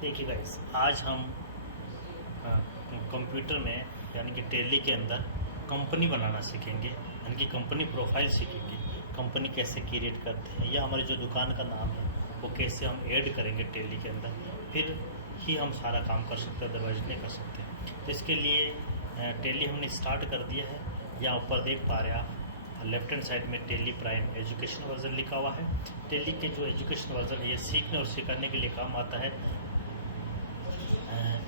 देखिए गाइस, आज हम कंप्यूटर में यानी कि टैली के अंदर कंपनी बनाना सीखेंगे, यानी कि कंपनी प्रोफाइल सीखेंगे। कंपनी कैसे क्रिएट करते हैं या हमारी जो दुकान का नाम है वो कैसे हम ऐड करेंगे टैली के अंदर, फिर ही हम सारा काम कर सकते हैं, अदरवाइज नहीं कर सकते। तो इसके लिए टैली हमने स्टार्ट कर दिया है। यहाँ ऊपर देख पा रहे हैं आप, लेफ्ट हैंड साइड में टैली प्राइम एजुकेशन वर्जन लिखा हुआ है। टैली के जो एजुकेशन वर्जन है ये सीखने और सिखाने के लिए काम आता है।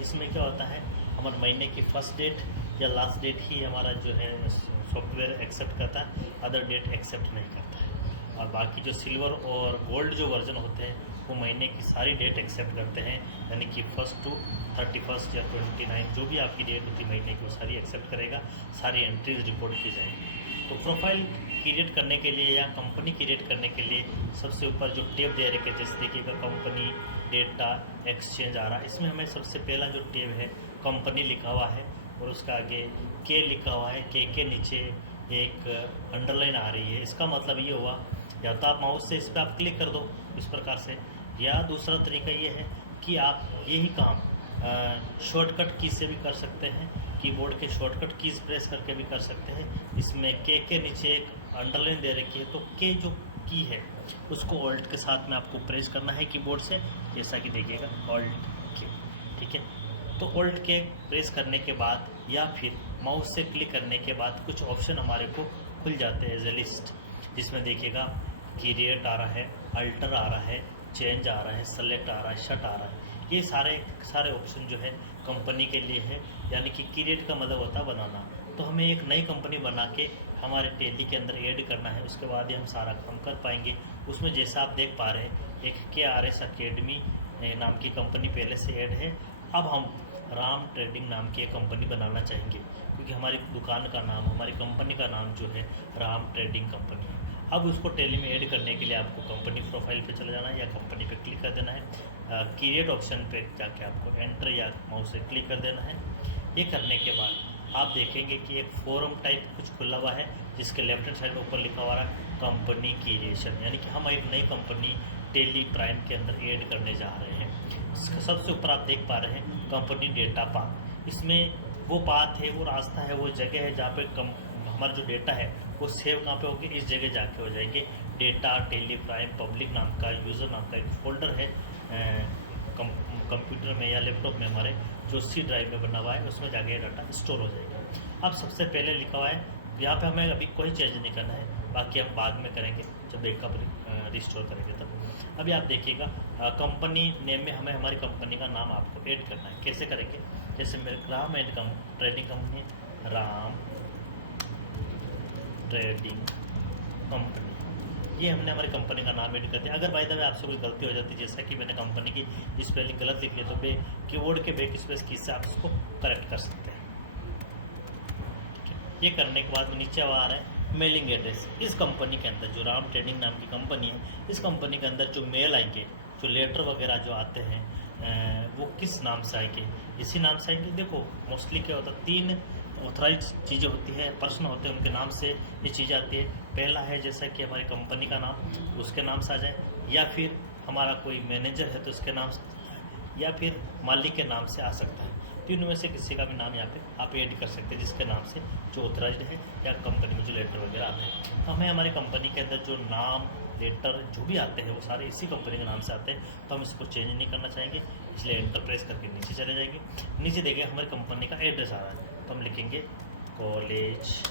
इसमें क्या होता है, हमारे महीने की फर्स्ट डेट या लास्ट डेट ही हमारा जो है सॉफ्टवेयर एक्सेप्ट करता है, अदर डेट एक्सेप्ट नहीं करता है। और बाकी जो सिल्वर और गोल्ड जो वर्जन होते हैं वो महीने की सारी डेट एक्सेप्ट करते हैं, यानी कि 1st to 31st या 29 जो भी आपकी डेट होती है महीने की वो सारी एक्सेप्ट करेगा, सारी एंट्रीज रिपोर्ट की जाएगी। तो प्रोफाइल क्रिएट करने के लिए या कंपनी क्रिएट करने के लिए सबसे ऊपर जो टेब दे रखे जैसे देखिएगा कंपनी डेटा एक्सचेंज आ रहा है। इसमें हमें सबसे पहला जो टेब है कंपनी लिखा हुआ है और उसका आगे के लिखा हुआ है। के नीचे एक अंडरलाइन आ रही है। इसका मतलब ये हुआ, या तो आप माउस से इस पर आप क्लिक कर दो इस प्रकार से, या दूसरा तरीका ये है कि आप यही काम शॉर्टकट की से भी कर सकते हैं, कीबोर्ड के शॉर्टकट कीज प्रेस करके भी कर सकते हैं। इसमें के नीचे एक अंडरलाइन दे रखी है, तो के जो की है उसको ऑल्ट के साथ में आपको प्रेस करना है कीबोर्ड से, जैसा कि देखिएगा ऑल्ट के, ठीक है। तो ऑल्ट के प्रेस करने के बाद या फिर माउस से क्लिक करने के बाद कुछ ऑप्शन हमारे को खुल जाते हैं एज ए लिस्ट, जिसमें देखिएगा क्रिएट आ रहा है, अल्टर आ रहा है, चेंज आ रहा है, सेलेक्ट आ रहा है, शट आ रहा है। ये सारे ऑप्शन जो है कंपनी के लिए है, यानी कि क्रिएट का मतलब होता है बनाना। तो हमें एक नई कंपनी बना के हमारे टैली के अंदर ऐड करना है, उसके बाद ही हम सारा काम कर पाएंगे। उसमें जैसा आप देख पा रहे हैं एक KRS अकेडमी नाम की कंपनी पहले से ऐड है। अब हम राम ट्रेडिंग नाम की एक कंपनी बनाना चाहेंगे, क्योंकि हमारी दुकान का नाम, हमारी कंपनी का नाम जो है राम ट्रेडिंग कंपनी है। अब उसको टैली में ऐड करने के लिए आपको कंपनी प्रोफाइल पे चले जाना है या कंपनी पे क्लिक कर देना है। क्रिएट ऑप्शन पे जाके आपको एंटर या माउस से क्लिक कर देना है। ये करने के बाद आप देखेंगे कि एक फोरम टाइप कुछ खुला हुआ है, जिसके लेफ्ट हैंड साइड में ऊपर लिखा हुआ है कंपनी क्रिएशन, यानी कि हम एक नई कंपनी टैली प्राइम के अंदर ऐड करने जा रहे हैं। इसका सबसे ऊपर आप देख पा रहे हैं कंपनी डेटा पाथ। इसमें वो पाथ है, वो रास्ता है, वो जगह है जहाँ पे हमारा जो डेटा है वो सेव कहाँ पे होगी, इस जगह जाके हो जाएंगे। डेटा टैली प्राइम पब्लिक नाम का, यूज़र नाम का एक फोल्डर है कंप्यूटर में या लैपटॉप में हमारे, जो C ड्राइव में बना हुआ है, उसमें जाके डाटा स्टोर हो जाएगा। अब सबसे पहले लिखा हुआ है यहाँ पे हमें अभी कोई चेंज नहीं करना है, बाकी हम बाद में करेंगे जब बैकअप रिस्टोर करेंगे तब। अभी आप देखिएगा कंपनी नेम में हमें हमारी कंपनी का नाम आपको ऐड करना है। कैसे करेंगे, जैसे मेरे Ram and trading company, Ram trading company, ये हमने हमारी कंपनी का नाम ऐड कर दिया। अगर बाय द वे आपसे कोई गलती हो जाती है, जैसा कि मैंने कंपनी की स्पेलिंग गलत लिख लिया, तो कीबोर्ड के बैक स्पेस की से आप उसको करेक्ट कर सकते हैं। ठीक है, ये करने के बाद नीचे आ रहा है मेलिंग एड्रेस। इस कंपनी के अंदर जो राम ट्रेडिंग नाम की कंपनी है, इस कंपनी के अंदर जो मेल आएंगे, जो लेटर वगैरह जो आते हैं वो किस नाम से आएंगे, इसी नाम से आएंगे। देखो मोस्टली क्या होता है, 3 ऑथराइज चीज़ें होती है, पर्सन होते हैं, उनके नाम से ये चीज़ें आती है। पहला है जैसा कि हमारी कंपनी का नाम, उसके नाम से आ जाए, या फिर हमारा कोई मैनेजर है तो उसके नाम से, या फिर मालिक के नाम से आ सकता है। तीनों में से किसी का भी नाम यहाँ पे आप ऐड कर सकते हैं, जिसके नाम से जो ऑथराइज्ड है या कंपनी में जो लेटर वगैरह आते हैं। तो हमें हमारी कंपनी के अंदर जो नाम, लेटर जो भी आते हैं वो सारे इसी कंपनी के नाम से आते हैं, तो हम इसको चेंज नहीं करना चाहेंगे, इसलिए एंटर प्रेस करके नीचे चले जाएंगे। नीचे देखिए हमारी कंपनी का एड्रेस आ रहा है, तो हम लिखेंगे कॉलेज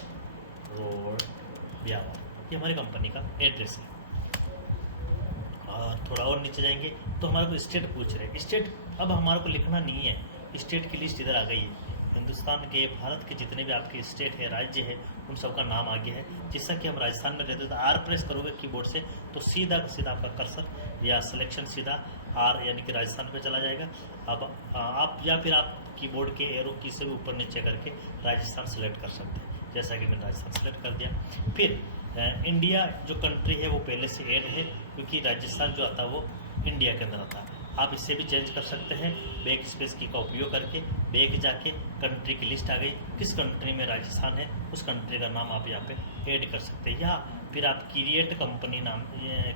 रोड ब्यावर, ये हमारी कंपनी का एड्रेस है। और थोड़ा और नीचे जाएंगे तो हमारे को स्टेट पूछ रहे हैं। स्टेट अब हमारे को लिखना नहीं है, स्टेट की लिस्ट इधर आ गई है। हिंदुस्तान के, भारत के जितने भी आपके स्टेट है, राज्य है, उन सबका नाम आ गया है। जैसा कि हम राजस्थान में रहते हैं तो R प्रेस करोगे कीबोर्ड से तो सीधा आपका कर्सर या सिलेक्शन सीधा R यानी कि राजस्थान पे चला जाएगा। अब आप या फिर आप कीबोर्ड के एरो की से भी ऊपर नीचे करके राजस्थान सेलेक्ट कर सकते हैं, जैसा कि मैंने राजस्थान सेलेक्ट कर दिया। फिर इंडिया जो कंट्री है वो पहले से ऐड है, क्योंकि राजस्थान जो आता है वो इंडिया के अंदर आता है। आप इससे भी चेंज कर सकते हैं बैक स्पेस की का उपयोग करके। बैक जाके कंट्री की लिस्ट आ गई, किस कंट्री में राजस्थान है उस कंट्री का नाम आप यहाँ पे ऐड कर सकते हैं, या फिर आप क्रिएट कंपनी नाम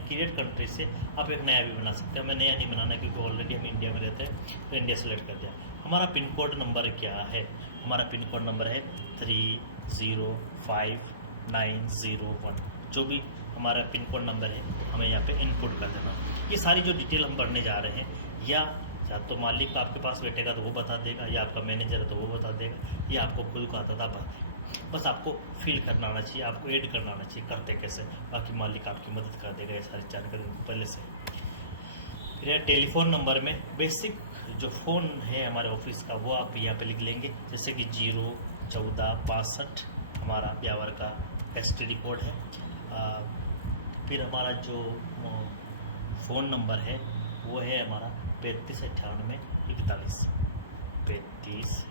क्रिएट कंट्री से आप एक नया भी बना सकते हैं। हमें नया नहीं बनाना क्योंकि ऑलरेडी हम इंडिया में रहते हैं, तो इंडिया सेलेक्ट कर दिया। हमारा पिन कोड नंबर क्या है? हमारा पिन कोड नंबर है 305901। जो भी हमारा पिन कोड नंबर है हमें यहाँ पे इनपुट कर देना। ये सारी जो डिटेल हम भरने जा रहे हैं, या तो मालिक आपके पास बैठेगा तो वो बता देगा, या आपका मैनेजर है तो वो बता देगा, या आपको खुद को आता था भर। बस आपको फिल करना आना चाहिए, आपको ऐड करना आना चाहिए, करते कैसे, बाकी मालिक आपकी मदद कर देगा। ये सारी जानकारी पहले से। फिर टेलीफोन नंबर में बेसिक जो फ़ोन है हमारे ऑफिस का वो आप यहाँ पे लिख लेंगे, जैसे कि 01462 हमारा ब्यावर का STD कोड है। फिर हमारा जो फ़ोन नंबर है वो है हमारा 359841 41।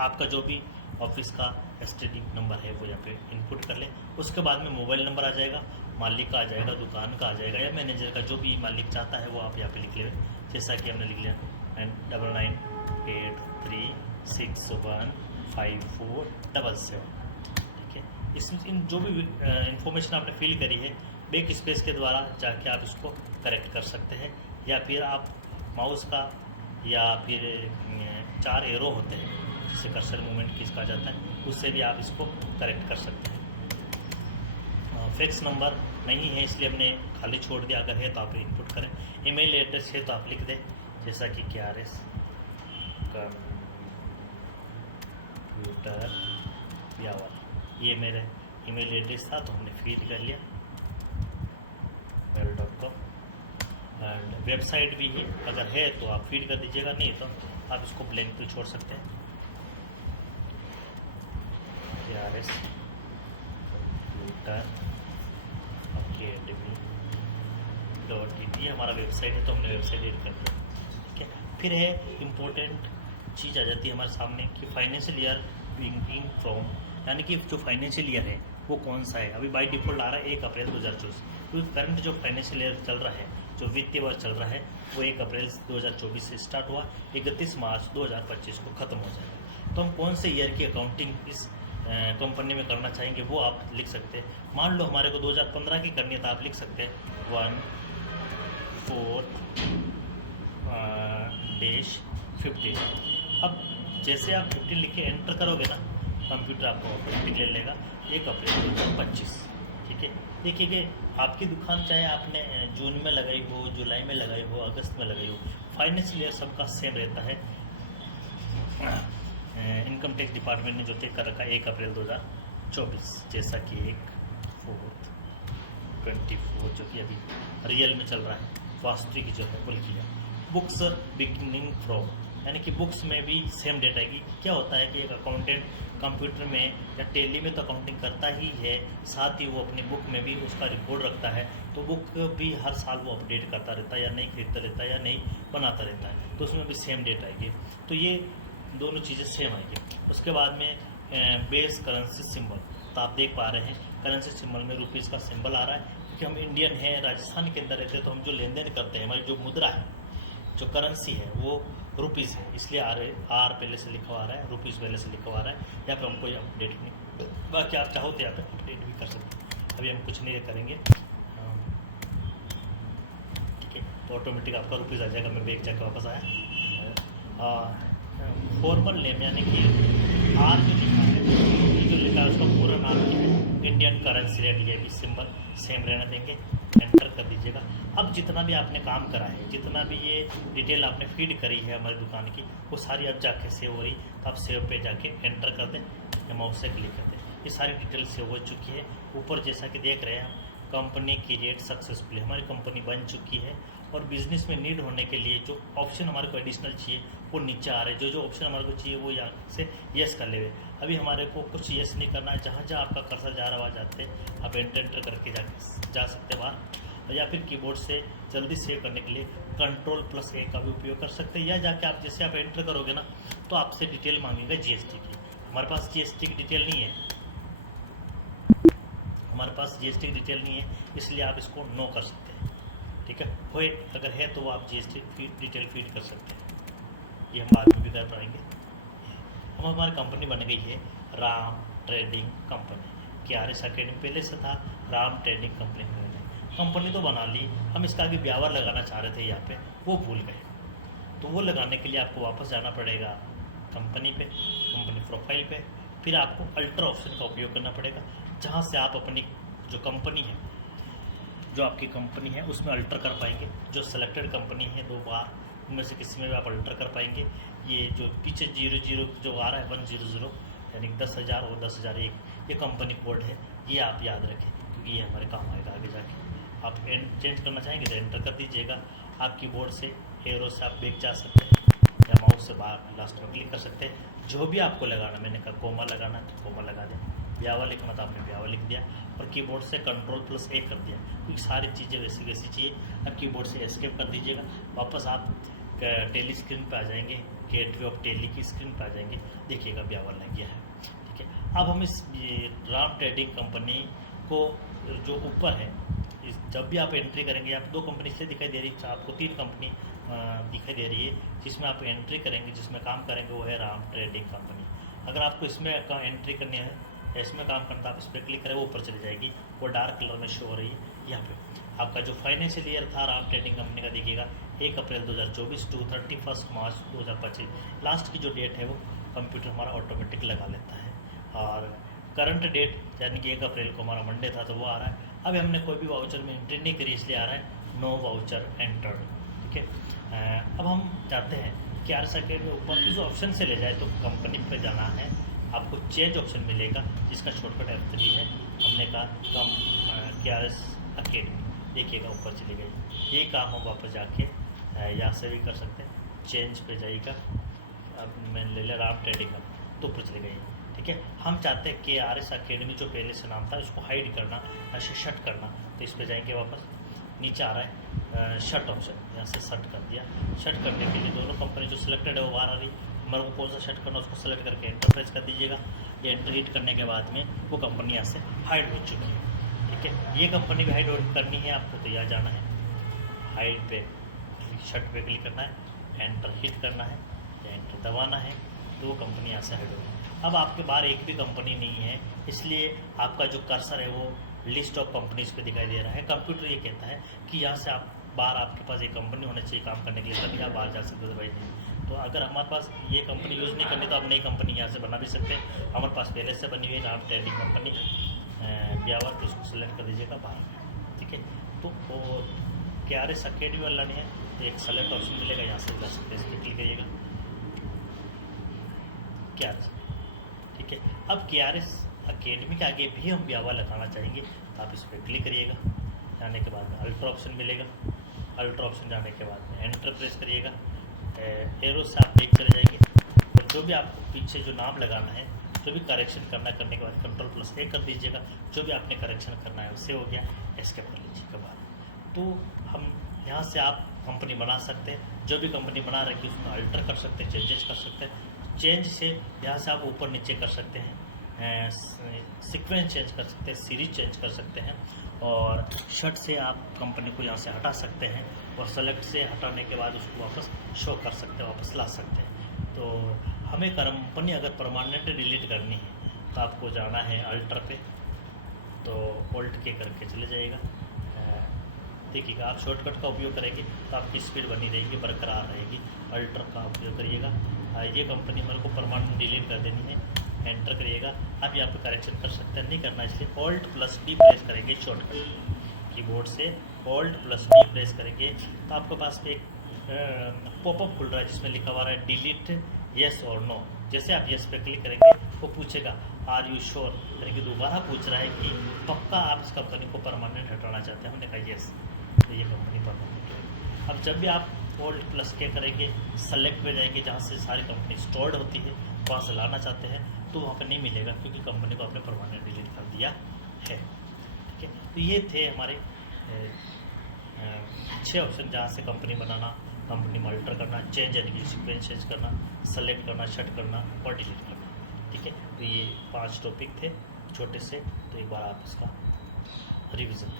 आपका जो भी ऑफिस का STD नंबर है वो यहाँ पे इनपुट कर ले। उसके बाद में मोबाइल नंबर आ जाएगा, मालिक का आ जाएगा, दुकान का आ जाएगा, या मैनेजर का, जो भी मालिक चाहता है वो आप यहाँ पे लिख ले। जैसा कि हमने लिख लिया 9998361547। ठीक है, इसमें इन जो भी इंफॉर्मेशन आपने फिल करी है बैक स्पेस के द्वारा जाके आप इसको करेक्ट कर सकते हैं, या फिर आप माउस का या फिर 4 एरो होते हैं जिसे कर्सर मूवमेंट किस कहा जाता है, उससे भी आप इसको करेक्ट कर सकते हैं। फैक्स नंबर नहीं है इसलिए हमने खाली छोड़ दिया, अगर है तो आप इनपुट करें। ईमेल एड्रेस है तो आप लिख दें, जैसा कि KRS कंप्यूटर ब्यावर, ये मेरा ईमेल एड्रेस था तो हमने फीड कर लिया mail.com। एंड वेबसाइट भी है, अगर है तो आप फीड कर दीजिएगा, नहीं तो आप इसको ब्लैंक पे छोड़ सकते हैं। KRS कंप्यूटर academy.in ये हमारा वेबसाइट है, तो हमने वेबसाइट एड कर दिया। ठीक है, फिर है इम्पोर्टेंट चीज़ आ जाती है हमारे सामने कि फाइनेंशियल ईयर बिगिनिंग फ्रॉम, यानी कि जो फाइनेंशियल ईयर है वो कौन सा है। अभी बाई डिफ़ॉल्ट आ रहा है 1 अप्रैल 2024, क्योंकि करंट जो फाइनेंशियल ईयर चल रहा है, जो वित्तीय वर्ष चल रहा है, वो 1 अप्रैल 2024 से स्टार्ट हुआ, 31 मार्च 2025 को ख़त्म हो जाएगा। तो हम कौन से ईयर की अकाउंटिंग इस कंपनी में करना चाहेंगे वो आप लिख सकते हैं। मान लो हमारे को 2015 की करनी है तो आप लिख सकते हैं 1/4-15। अब जैसे आप 15 लिख के एंटर करोगे ना, कंप्यूटर आपको ऑटोमेटिक ले लेगा 1 अप्रैल 2025। ठीक है, देखिए कि आपकी दुकान चाहे आपने जून में लगाई हो, जुलाई में लगाई हो, अगस्त में लगाई हो, फाइनेंशियल ईयर सबका सेम रहता है। इनकम टैक्स डिपार्टमेंट ने जो तय कर रखा है 1 अप्रैल 2024, जैसा कि 1/4/24 जो कि अभी रियल में चल रहा है, वास्तविक जो है बोल किया। बुक्स बिगिनिंग फ्रॉम, यानी कि बुक्स में भी सेम डेट आएगी। क्या होता है कि एक अकाउंटेंट कंप्यूटर में या टेली में तो अकाउंटिंग करता ही है, साथ ही वो अपनी बुक में भी उसका रिकॉर्ड रखता है, तो बुक भी हर साल वो अपडेट करता रहता है, या नई खरीदता रहता है, या नई बनाता रहता है, तो उसमें भी सेम डेट आएगी। तो ये दोनों चीज़ें सेम आएगी। उसके बाद में बेस करेंसी सिंबल, तो आप देख पा रहे हैं करेंसी सिंबल में रुपीज़ का सिंबल आ रहा है, क्योंकि हम इंडियन हैं, राजस्थान के अंदर रहते हैं, तो हम जो लेन देन करते हैं, हमारी जो मुद्रा है, जो करेंसी है वो रुपीज़ है, इसलिए आर पहले से लिखा हुआ रहा है, रुपीज़ पहले से लिखा हुआ रहा है। यहाँ पे हम कोई अपडेट नहीं, बाकी आप चाहो तो यहाँ पे अपडेट भी कर सकते हैं। अभी हम कुछ नहीं करेंगे, ठीक है, तो ऑटोमेटिक आपका रुपीज़ आ जाएगा। मैं बैग जाकर वापस आया। फॉर्मल नेम, यानी कि आर जो लिखा है, जो लिखा है उसका पूरा नाम है इंडियन करेंसी रेट, ये भी सिंबल सेम रहना देंगे, एंटर कर दीजिएगा। अब जितना भी आपने काम करा है, जितना भी ये डिटेल आपने फीड करी है हमारी दुकान की, वो सारी अब जाके सेव हो रही, तो आप सेव पे जाके एंटर कर दें या माउस से क्लिक कर दें। ये सारी डिटेल सेव हो चुकी है। ऊपर जैसा कि देख रहे हैं हम, कंपनी क्रिएट सक्सेसफुली, हमारी कंपनी बन चुकी है। और बिजनेस में नीड होने के लिए जो ऑप्शन हमारे को एडिशनल चाहिए वो नीचे आ रहे हैं। जो ऑप्शन हमारे को चाहिए वो यहाँ से यस कर ले। अभी हमारे को कुछ यस नहीं करना है, जहाँ जहाँ आपका कर्सर जा रहा वहाँ जाते आप एंटर करके जा सकते बाहर, या फिर कीबोर्ड से जल्दी सेव करने के लिए Ctrl+A का भी उपयोग कर सकते हैं। या जाके आप जैसे आप एंटर करोगे ना, तो आपसे डिटेल मांगेगा GST की। हमारे पास GST की डिटेल नहीं है, हमारे पास GST की डिटेल नहीं है, इसलिए आप इसको नो कर सकते हैं। ठीक है, कोई अगर है तो वो आप GST डिटेल फीड कर सकते हैं, ये हम बाद में भी कर पाएंगे। हम हमारी कंपनी बन गई है Ram trading company. KRS academy पहले से था, राम ट्रेडिंग कंपनी में कंपनी तो बना ली, हम इसका आगे ब्यावर लगाना चाह रहे थे यहाँ पे, वो भूल गए। तो वो लगाने के लिए आपको वापस जाना पड़ेगा कंपनी पे, कंपनी प्रोफाइल पे, फिर आपको अल्टर ऑप्शन का उपयोग करना पड़ेगा, जहाँ से आप अपनी जो कंपनी है, जो आपकी कंपनी है उसमें अल्टर कर पाएंगे। जो सेलेक्टेड कंपनी है 2 बार, उनमें से किसी में भी आप अल्टर कर पाएंगे। ये जो पीछे 00 जो आ रहा है 100 यानी 10,000 और 10,001, ये कंपनी कोड है, ये आप याद रखें क्योंकि ये हमारे काम आएगा आगे जाके। आप चेंज करना चाहेंगे तो एंटर कर दीजिएगा। आप कीबोर्ड से एरो से आप बैक जा सकते हैं या माउस से बाहर लास्ट में क्लिक कर सकते हैं। जो भी आपको लगाना, मैंने कहा कोमा लगाना तो कोमा लगा दें, ब्यावा लिखना तो आपने ब्यावा लिख दिया और कीबोर्ड से Ctrl+A कर दिया, क्योंकि सारी चीज़ें वैसी वैसी चाहिए। अब कीबोर्ड से एस्केप कर दीजिएगा, वापस आप टेली स्क्रीन पे आ जाएंगे, गेटवे ऑफ टेली की स्क्रीन पे आ जाएंगे, देखिएगा ब्यावा लग गया है। ठीक है, अब हम इस राम ट्रेडिंग कंपनी को जो ऊपर है, जब भी आप एंट्री करेंगे, आप 2 कंपनी से दिखाई दे रही है, आपको 3 कंपनी दिखाई दे रही है जिसमें आप एंट्री करेंगे, जिसमें काम करेंगे, वो है राम ट्रेडिंग कंपनी। अगर आपको इसमें एंट्री करनी है, इसमें काम करना, आप इस पर क्लिक करें, वो ऊपर चली जाएगी, वो डार्क कलर में शो हो रही है। यहाँ पे आपका जो फाइनेंशियल ईयर था राम ट्रेडिंग कंपनी का, देखिएगा 1 अप्रैल 2024 टू 31 मार्च 2025, लास्ट की जो डेट है वो कंप्यूटर हमारा ऑटोमेटिक लगा लेता है। और करंट डेट यानी कि 1 अप्रैल को हमारा मंडे था तो वो आ रहा है। अब हमने कोई भी वाउचर में एंट्री नहीं करी, इसलिए आ रहा है नो वाउचर एंटर्ड। ठीक है, अब हम चाहते हैं कि KRS अकेडमी ऊपर इस ऑप्शन से ले जाए, तो कंपनी पे जाना है, आपको चेंज ऑप्शन मिलेगा जिसका शॉर्टकट F3 है। हमने कहा KRS अकेडमी, देखिएगा ऊपर चली गई। ये काम हम वापस जाके यहाँ से भी कर सकते हैं, चेंज पे जाइएगा, अब मैंने ले लिया राम ट्रेडिंग का, तो ऊपर चली गई। ठीक है, हम चाहते हैं कि KRS अकेडमी जो पहले से नाम था इसको हाइड करना, ऐसे शट करना, तो इस पर जाएंगे, वापस नीचे आ रहा है शट ऑप्शन, यहाँ से शट कर दिया। शट करने के लिए दोनों कंपनी जो सिलेक्टेड है वो बाहर आ रही, हमारे को कौन सा शट करना उसको सेलेक्ट करके एंटर प्रेस कर दीजिएगा। ये एंटर हिट करने के बाद में वो कंपनी यहाँ से हाइड हो चुकी है। ठीक है, ये कंपनी भी हाइड करनी है आपको, तो यहाँ जाना है, हाइड पे शट पे क्लिक करना है, एंटर हिट करना है या एंटर दबाना है, तो वो कंपनी यहाँ से हाइड होगी। अब आपके बाहर एक भी कंपनी नहीं है, इसलिए आपका जो कर्सर है वो लिस्ट ऑफ कंपनीज पे दिखाई दे रहा है। कंप्यूटर ये कहता है कि यहाँ से आप बाहर, आपके पास एक कंपनी होनी चाहिए काम करने के लिए, तभी आप बाहर जा सकते हो। भाई नहीं, तो अगर हमारे पास ये कंपनी यूज़ नहीं करनी तो आप नई कंपनी यहाँ से बना भी सकते हैं। हमारे पास पहले से बनी हुई है राम ट्रेडिंग कंपनी ब्यावर, तो उसको सेलेक्ट कर दीजिएगा बाहर। ठीक है, तो KRS अकेडमी वाला नहीं है, तो एक सेलेक्ट ऑप्शन मिलेगा, यहाँ से जा सकते हैं, इस पर क्लिक करिएगा KRS। ठीक है, अब KRS अकेडमी के आगे भी हम ब्यावा लगाना चाहेंगे, तो आप इस पर क्लिक करिएगा, जाने के बाद में अल्टर ऑप्शन मिलेगा, अल्टर ऑप्शन जाने के बाद में एंटर प्रेस करिएगा, एरो से आप बैक चले जाएंगे, और जो भी आपको पीछे जो नाम लगाना है, जो भी करेक्शन करना है, करने के बाद Ctrl+A कर दीजिएगा, जो भी आपने करेक्शन करना है उससे हो गया, एस्केप कर लीजिएगा बाहर। तो हम यहाँ से आप कंपनी बना सकते हैं, जो भी कंपनी बना रखी है उसमें अल्टर कर सकते हैं, चेंजेस कर सकते हैं। चेंज से यहाँ से आप ऊपर नीचे कर सकते हैं, सीक्वेंस चेंज कर सकते हैं, सीरीज चेंज कर सकते हैं, और शट से आप कंपनी को यहाँ से हटा सकते हैं, और सेलेक्ट से हटाने के बाद उसको वापस शो कर सकते हैं, वापस ला सकते हैं। तो हमें कंपनी अगर परमानेंट डिलीट करनी है तो आपको जाना है अल्टर पे, तो ऑल्ट के करके चले जाएगा। देखिएगा, आप शॉर्टकट का उपयोग करेंगे तो आपकी स्पीड बनी रहेगी, बरकरार रहेगी। अल्टर का उपयोग करिएगा। ये कंपनी हमारे को परमानेंट डिलीट कर देनी है, एंटर करिएगा। आप यहाँ पे करेक्शन कर सकते हैं, नहीं करना इसलिए Alt+D प्रेस करेंगे शॉर्टकट कीबोर्ड से, Alt+D प्रेस करेंगे तो आपके पास एक पॉपअप खुल रहा है जिसमें लिखा हुआ है डिलीट येस और नो। जैसे आप येस पे क्लिक करेंगे वो पूछेगा आर यू श्योर, यानी कि दोबारा पूछ रहा है कि पक्का आप इस कंपनी को परमानेंट हटाना चाहते हैं। हमने कहा येस, तो ये कंपनी परमानेंट है। अब जब भी आप Alt+K करेंगे, सेलेक्ट पे जाएंगे, जहाँ से सारी कंपनी स्टोर्ड होती है वहाँ से लाना चाहते हैं तो वहाँ पे नहीं मिलेगा, क्योंकि कंपनी को आपने परमानेंट डिलीट कर दिया है। ठीक है, तो ये थे हमारे 6 ऑप्शन, जहाँ से कंपनी बनाना, कंपनी में अल्टर करना, चेंज यानी कि सीक्वेंस चेंज करना, सेलेक्ट करना, शट करना और डिलीट करना। ठीक है, तो ये 5 टॉपिक थे छोटे से, तो एक बार आप इसका रिविज़न